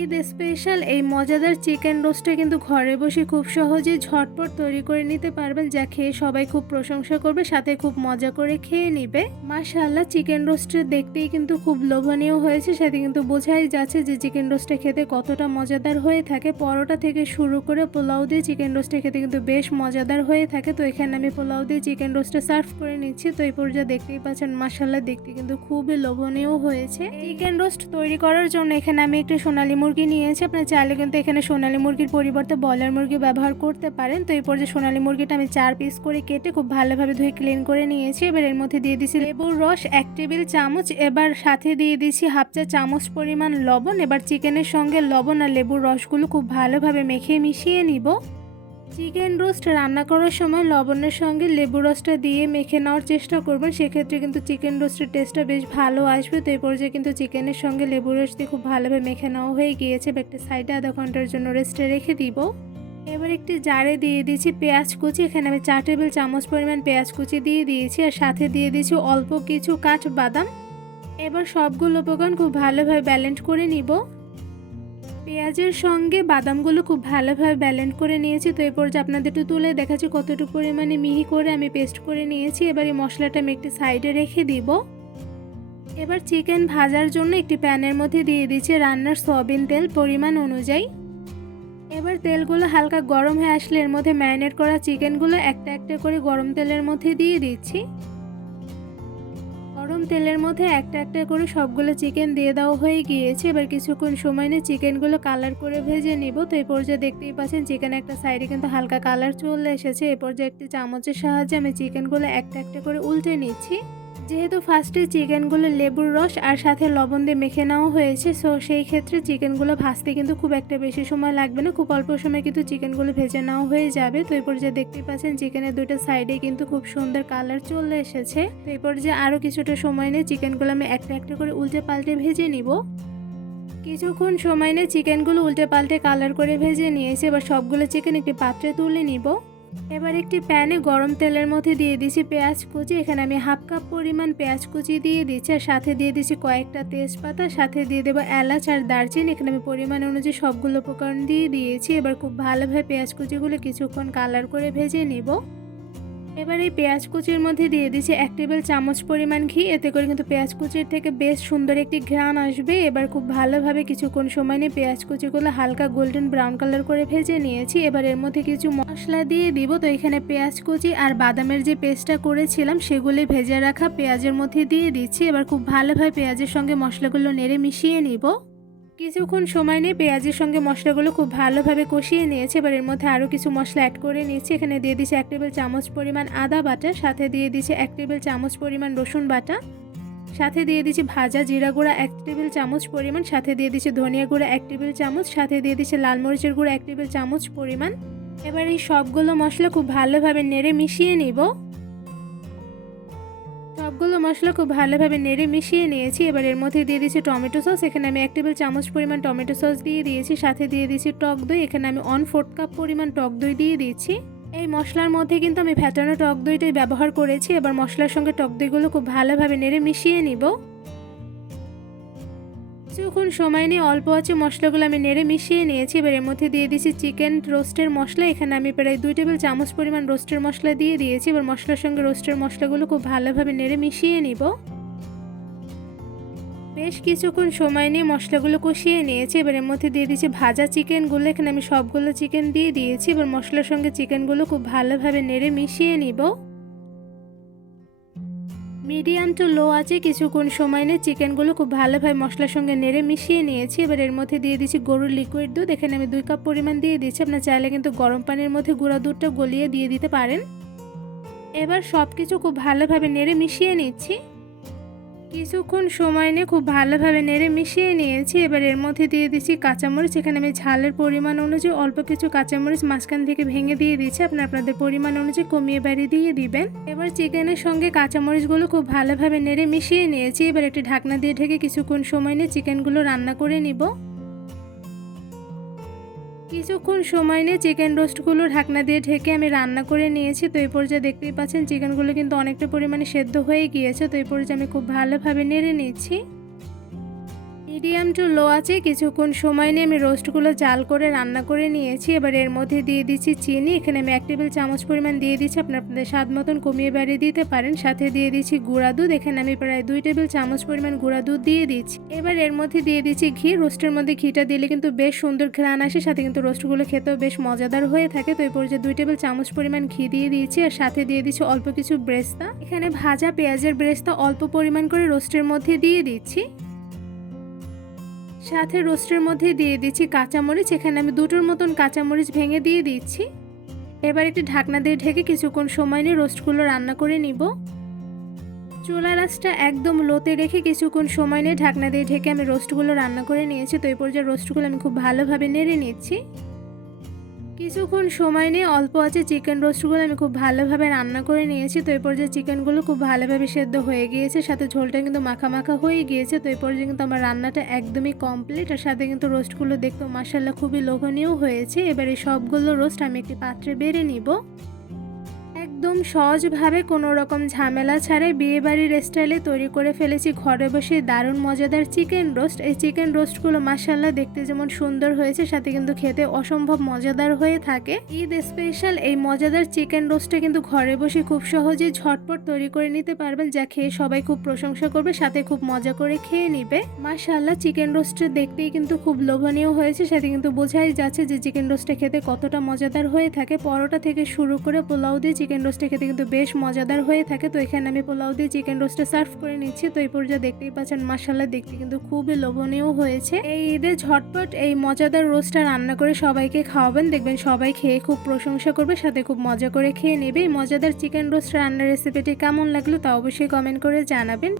Eid special এই মজাদার chicken রোস্টটা কিন্তু ঘরে বসে খুব সহজেই ঝটপট তৈরি করে নিতে পারবেন, যা খেয়ে সবাই খুব প্রশংসা করবে, সাথে খুব মজা করে খেয়ে নিবে। মাশাআল্লাহ, চিকেন রোস্টটা দেখতেই কিন্তু খুব লোভনীয় হয়েছে, সাথে কিন্তু বোঝাই যাচ্ছে যে চিকেন রোস্টটা খেতে কতটা মজাদার হয়ে থাকে। পরোটা থেকে শুরু করে পোলাও দিয়ে চিকেন রোস্টটা খেতে কিন্তু বেশ মজাদার হয়ে থাকে। তো এখানে আমি পোলাও দিয়ে চিকেন রোস্টটা সার্ভ করে নিচ্ছি। তো এই পর্যায়ে দেখতেই পাচ্ছেন মাশাআল্লাহ দেখতে কিন্তু খুবই লোভনীয় হয়েছে। চিকেন রোস্ট তৈরি করার জন্য এখানে আমি একটু সোনালী মুরগি নিয়েছি। আপনার চাইলে কিন্তু এখানে সোনালী মুরগির পরিবর্তে ব্রয়লার মুরগি ব্যবহার করতে পারেন। তো এই পর্যায়ে সোনালী মুরগিটা আমি 4 পিস করে কেটে খুব ভালোভাবে ধুয়ে ক্লিন করে নিয়েছি। এবার এর মধ্যে দিয়ে দিচ্ছি লেবুর রস 1 টেবিল চামচ। এবার সাথে দিয়ে দিচ্ছি হাফ চা চামচ পরিমাণ লবণ। এবার চিকেনের সঙ্গে লবণ আর লেবুর রসগুলো খুব ভালোভাবে মেখে মিশিয়ে নিব। চিকেন রোস্ট রান্না করার সময় লবণের সঙ্গে লেবু রসটা দিয়ে মেখে নেওয়ার চেষ্টা করবেন, সেক্ষেত্রে কিন্তু চিকেন রোস্টের টেস্টটা বেশ ভালো আসবে। তো এই পর্যায়ে কিন্তু চিকেনের সঙ্গে লেবু রস দিয়ে খুব ভালোভাবে মেখে নেওয়া হয়ে গিয়েছে। একটা সাইডে আধা ঘন্টার জন্য রেস্টে রেখে দিব। এবার একটি জারে দিয়ে দিয়েছি পেঁয়াজ কুচি। এখানে আমি 4 টেবিল চামচ পরিমাণ পেঁয়াজ কুচি দিয়ে দিয়েছি, আর সাথে দিয়ে দিয়েছি অল্প কিছু কাঠ বাদাম। এবার সবগুলো উপকরণ খুব ভালোভাবে ব্যালেন্স করে নিব। পেঁয়াজের সঙ্গে বাদামগুলো খুব ভালোভাবে ব্যালেন্ড করে নিয়েছি। তো এই পর্যায়ে আপনাদের একটু তুলে দেখাচ্ছি কতটুকু পরিমাণে মিহি করে আমি পেস্ট করে নিয়েছি। এবার এই মশলাটা আমি একটি সাইডে রেখে দিব। এবার চিকেন ভাজার জন্য একটি প্যানের মধ্যে দিয়ে দিচ্ছি রান্নার সয়াবিন তেল পরিমাণ অনুযায়ী। এবার তেলগুলো হালকা গরম হয়ে আসলে এর মধ্যে ম্যারিনেট করা চিকেনগুলো একটা একটা করে গরম তেলের মধ্যে দিয়ে দিচ্ছি। গরম তেলের মধ্যে একটা একটা করে সবগুলো চিকেন দিয়ে দেওয়া হয়ে গিয়েছে। এবার কিছুক্ষণ সময় নিয়ে চিকেনগুলো কালার করে ভেজে নিব। তো এই পর্যায়ে দেখতেই পাচ্ছেন চিকেন একটা সাইডে কিন্তু হালকা কালার চলে এসেছে। এই পর্যায়ে একটি চামচের সাহায্যে আমি চিকেনগুলো একটা একটা করে উল্টে নিচ্ছি। যেহেতু ফার্স্টে চিকেনগুলো লেবুর রস আর সাথে লবণ দিয়ে মেখে নেওয়া হয়েছে, সো সেই ক্ষেত্রে চিকেনগুলো ভাজতে কিন্তু খুব একটা বেশি সময় লাগবে না, খুব অল্প সময় কিন্তু চিকেনগুলো ভেজে নেওয়া হয়ে যাবে। তো এই পর্যায়ে দেখতেই পাচ্ছেন চিকেনের দুটো সাইডে কিন্তু খুব সুন্দর কালার চলে এসেছে। তো এই পর্যায়ে আরও কিছুটা সময় নিয়ে চিকেনগুলো আমি একটা একটা করে উল্টে পাল্টে ভেজে নিব। কিছুক্ষণ সময় নিয়ে চিকেনগুলো উল্টে পাল্টে কালার করে ভেজে নিয়েছি। এবার সবগুলো চিকেন একটি পাত্রে তুলে নিব। এবার একটি প্যানে গরম তেলের মধ্যে দিয়ে দিচ্ছি পেঁয়াজ কুচি। এখানে আমি হাফ কাপ পরিমাণ পেঁয়াজ কুচি দিয়ে দিচ্ছি, আর সাথে দিয়ে দিচ্ছি কয়েকটা তেজপাতা, সাথে দিয়ে দেবো এলাচ আর দারচিনি। এখানে আমি পরিমাণ অনুযায়ী সবগুলো উপকরণ দিয়ে দিয়েছি। এবার খুব ভালোভাবে পেঁয়াজ কুচিগুলো কিছুক্ষণ কালার করে ভেজে নিব। এবার এই পেঁয়াজ কুচির মধ্যে দিয়ে দিচ্ছি 1 টেবিল চামচ পরিমাণ ঘি। এতে করে কিন্তু পেঁয়াজ কুচির থেকে বেশ সুন্দর একটি ঘ্রাণ আসবে। এবার খুব ভালোভাবে কিছুক্ষণ সময় নিয়ে পেঁয়াজ কুচিগুলো হালকা গোল্ডেন ব্রাউন কালার করে ভেজে নিয়েছি। এবার এর মধ্যে কিছু মশলা দিয়ে দিব। তো এখানে পেঁয়াজ কুচি আর বাদামের যে পেস্টটা করেছিলাম সেগুলি ভেজে রাখা পেঁয়াজের মধ্যে দিয়ে দিচ্ছি। এবার খুব ভালোভাবে পেঁয়াজের সঙ্গে মশলাগুলো নেড়ে মিশিয়ে নিব। কিছুক্ষণ সময় নিয়ে পেঁয়াজের সঙ্গে মশলাগুলো খুব ভালোভাবে কষিয়ে নিয়েছি। এবার এর মধ্যে আরও কিছু মশলা অ্যাড করে নিয়েছি। এখানে দিয়ে দিচ্ছি 1 টেবিল চামচ পরিমাণ আদা বাটা, সাথে দিয়ে দিচ্ছি 1 টেবিল চামচ পরিমাণ রসুন বাটা, সাথে দিয়ে দিচ্ছি ভাজা জিরা গুঁড়া 1 টেবিল চামচ পরিমাণ, সাথে দিয়ে দিচ্ছি ধনিয়া গুঁড়া 1 টেবিল চামচ, সাথে দিয়ে দিচ্ছি লাল মরিচের গুঁড়া 1 টেবিল চামচ পরিমাণ। এবার এই সবগুলো মশলা খুব ভালোভাবে নেড়ে মিশিয়ে নিব। সবগুলো মশলা খুব ভালোভাবে নেড়ে মিশিয়ে নিয়েছি। এবার এর মধ্যে দিয়ে দিচ্ছি টমেটো সস। এখানে আমি 1 টেবিল চামচ পরিমাণ টমেটো সস দিয়ে দিয়েছি, সাথে দিয়ে দিচ্ছি টক দই। এখানে আমি 1/4 কাপ পরিমাণ টক দই দিয়ে দিচ্ছি। এই মশলার মধ্যে কিন্তু আমি ফ্যাটানো টক দইটাই ব্যবহার করেছি। এবার মশলার সঙ্গে টক দইগুলো খুব ভালোভাবে নেড়ে মিশিয়ে নিব। কিছুক্ষণ সময় নিয়ে অল্প আছে মশলাগুলো আমি নেড়ে মিশিয়ে নিয়েছি। এবার এর মধ্যে দিয়ে দিচ্ছি চিকেন রোস্টের মশলা। এখানে আমি প্রায় 2 টেবিল চামচ পরিমাণ রোস্টের মশলা দিয়ে দিয়েছি। এবার মশলার সঙ্গে রোস্টের মশলাগুলো খুব ভালোভাবে নেড়ে মিশিয়ে নিব। বেশ কিছুক্ষণ সময় নিয়ে মশলাগুলো কষিয়ে নিয়েছি। এবার এর মধ্যে দিয়ে দিচ্ছি ভাজা চিকেনগুলো। এখানে আমি সবগুলো চিকেন দিয়ে দিয়েছি। এবার মশলার সঙ্গে চিকেনগুলো খুব ভালোভাবে নেড়ে মিশিয়ে নিব। মিডিয়াম টু লো আছে কিছুক্ষণ সময় নিয়ে চিকেনগুলো খুব ভালোভাবে মশলার সঙ্গে নেড়ে মিশিয়ে নিয়েছি। এবার এর মধ্যে দিয়ে দিচ্ছি গরুর লিকুইড দুধ। এখানে আমি 2 কাপ পরিমাণ দিয়ে দিচ্ছি। আপনার চাইলে কিন্তু গরম পানির মধ্যে গুঁড়া দুধটা গলিয়ে দিয়ে দিতে পারেন। এবার সব কিছু খুব ভালোভাবে নেড়ে মিশিয়ে নিচ্ছি। কিছুক্ষণ সময় নিয়ে খুব ভালোভাবে নেড়ে মিশিয়ে নিয়েছি। এবার এর মধ্যে দিয়ে দিচ্ছি কাঁচামরিচ। এখানে আমি ঝালের পরিমাণ অনুযায়ী অল্প কিছু কাঁচামরিচ মাঝখান থেকে ভেঙে দিয়ে দিচ্ছি। আপনাদের পরিমাণ অনুযায়ী কমিয়ে বাড়িয়ে দিয়ে দিবেন। এবার চিকেনের সঙ্গে কাঁচামরিচগুলো খুব ভালোভাবে নেড়ে মিশিয়ে নিয়েছি। এবার একটি ঢাকনা দিয়ে ঢেকে কিছুক্ষণ সময় নিয়ে চিকেনগুলো রান্না করে নিব। কিছুক্ষণ সময় নিয়ে চিকেন রোস্টগুলো ঢাকনা দিয়ে ঢেকে আমি রান্না করে নিয়েছি। তো এই পর্যায়ে দেখতেই পাচ্ছেন চিকেনগুলো কিন্তু অনেকটা পরিমাণে সেদ্ধ হয়ে গিয়েছে। তো এই পর্যায়ে আমি খুব ভালোভাবে নেড়ে নিচ্ছি। মিডিয়াম টু লো আছে কিছুক্ষণ সময় নিয়ে আমি রোস্টগুলো জাল করে রান্না করে নিয়েছি। এবার এর মধ্যে দিয়ে দিচ্ছি চিনি। এখানে আমি 1 টেবিল চামচ পরিমাণ দিয়ে দিচ্ছি, আপনাদের স্বাদ মতন কমিয়ে বাড়িয়ে দিতে পারেন। সাথে দিয়ে দিচ্ছি গুঁড়া দুধ। এখানে আমি প্রায় 2 টেবিল চামচ পরিমাণ গুঁড়া দুধ দিয়ে দিচ্ছি। এবার এর মধ্যে দিয়ে দিচ্ছি ঘি। রোস্টের মধ্যে ঘিটা দিলে কিন্তু বেশ সুন্দর ঘ্রাণ আসে, সাথে কিন্তু রোস্টগুলো খেতেও বেশ মজাদার হয়ে থাকে। তো এই পর্যায়ে 2 টেবিল চামচ পরিমাণ ঘি দিয়ে দিয়েছি, আর সাথে দিয়ে দিচ্ছি অল্প কিছু ব্রেস্তা। এখানে ভাজা পেঁয়াজের ব্রেস্তা অল্প পরিমাণ করে রোস্টের মধ্যে দিয়ে দিচ্ছি। সাথে রোস্টের মধ্যে দিয়ে দিচ্ছি কাঁচামরিচ। এখানে আমি 2টোর মতন কাঁচামরিচ ভেঙে দিয়ে দিচ্ছি। এবার একটি ঢাকনা দিয়ে ঢেকে কিছুক্ষণ সময় নিয়ে রোস্টগুলো রান্না করে নিব। চুলার আঁচটা একদম লোতে রেখে কিছুক্ষণ সময় নিয়ে ঢাকনা দিয়ে ঢেকে আমি রোস্টগুলো রান্না করে নিয়েছি। তো এই পর্যায়ে রোস্টগুলো আমি খুব ভালোভাবে নেড়ে নিচ্ছি। কিছুক্ষণ সময় নিয়ে অল্প আছে চিকেন রোস্টগুলো আমি খুব ভালোভাবে রান্না করে নিয়েছি। তো এই পর্যায়ে চিকেনগুলো খুব ভালোভাবে সেদ্ধ হয়ে গিয়েছে, সাথে ঝোলটা কিন্তু মাখা মাখা হয়ে গিয়েছে। তো এই পর্যায়ে কিন্তু আমার রান্নাটা একদমই কমপ্লিট, আর সাথে কিন্তু রোস্টগুলো দেখতে মাশাআল্লাহ খুবই লোভনীয় হয়েছে। এবার এই সবগুলো রোস্ট আমি একটি পাত্রে বেড়ে নিব। একদম সহজভাবে কোনো রকম ঝামেলা ছাড়াই বিয়েবাড়ির স্টাইলে তৈরি করে ফেলেছি ঘরে বসে দারুণ মজাদার চিকেন রোস্ট। এই চিকেন রোস্টগুলো মাশাআল্লাহ দেখতে যেমন সুন্দর হয়েছে, সাথে কিন্তু খেতে অসম্ভব মজাদার হয়ে থাকে। ঈদ স্পেশাল এই মজাদার চিকেন রোস্টটা কিন্তু ঘরে বসে খুব সহজেই ঝটপট তৈরি করে নিতে পারবেন, যা খেয়ে সবাই খুব প্রশংসা করবে, সাথে খুব মজা করে খেয়ে নিবে। মাশাআল্লাহ চিকেন রোস্টটা দেখতেই কিন্তু খুব লোভনীয় হয়েছে, সাথে কিন্তু বোঝাই যাচ্ছে যে চিকেন রোস্টটা খেতে কতটা মজাদার হয়ে থাকে। পরোটা থেকে শুরু করে পোলাও দিয়ে চিকেন রোস্টটা খেতে কিন্তু বেশ মজাদার হয়ে থাকে। তো এখানে আমি পোলাও দিয়ে চিকেন রোস্টটা সার্ভ করে নিচ্ছি। তো এই পর্যায়ে দেখতেই পাচ্ছেন মাশাআল্লাহ দেখতে কিন্তু খুবই লোভনীয় হয়েছে। এই ঈদে ঝটপট এই মজাদার রোস্টটা রান্না করে সবাইকে খাওয়াবেন, দেখবেন সবাই খেয়ে খুব প্রশংসা করবে, সাথে খুব মজা করে খেয়ে নেবে। এই মজাদার চিকেন রোস্ট রান্নার রেসিপিটি কেমন লাগলো তা অবশ্যই কমেন্ট করে জানাবেন।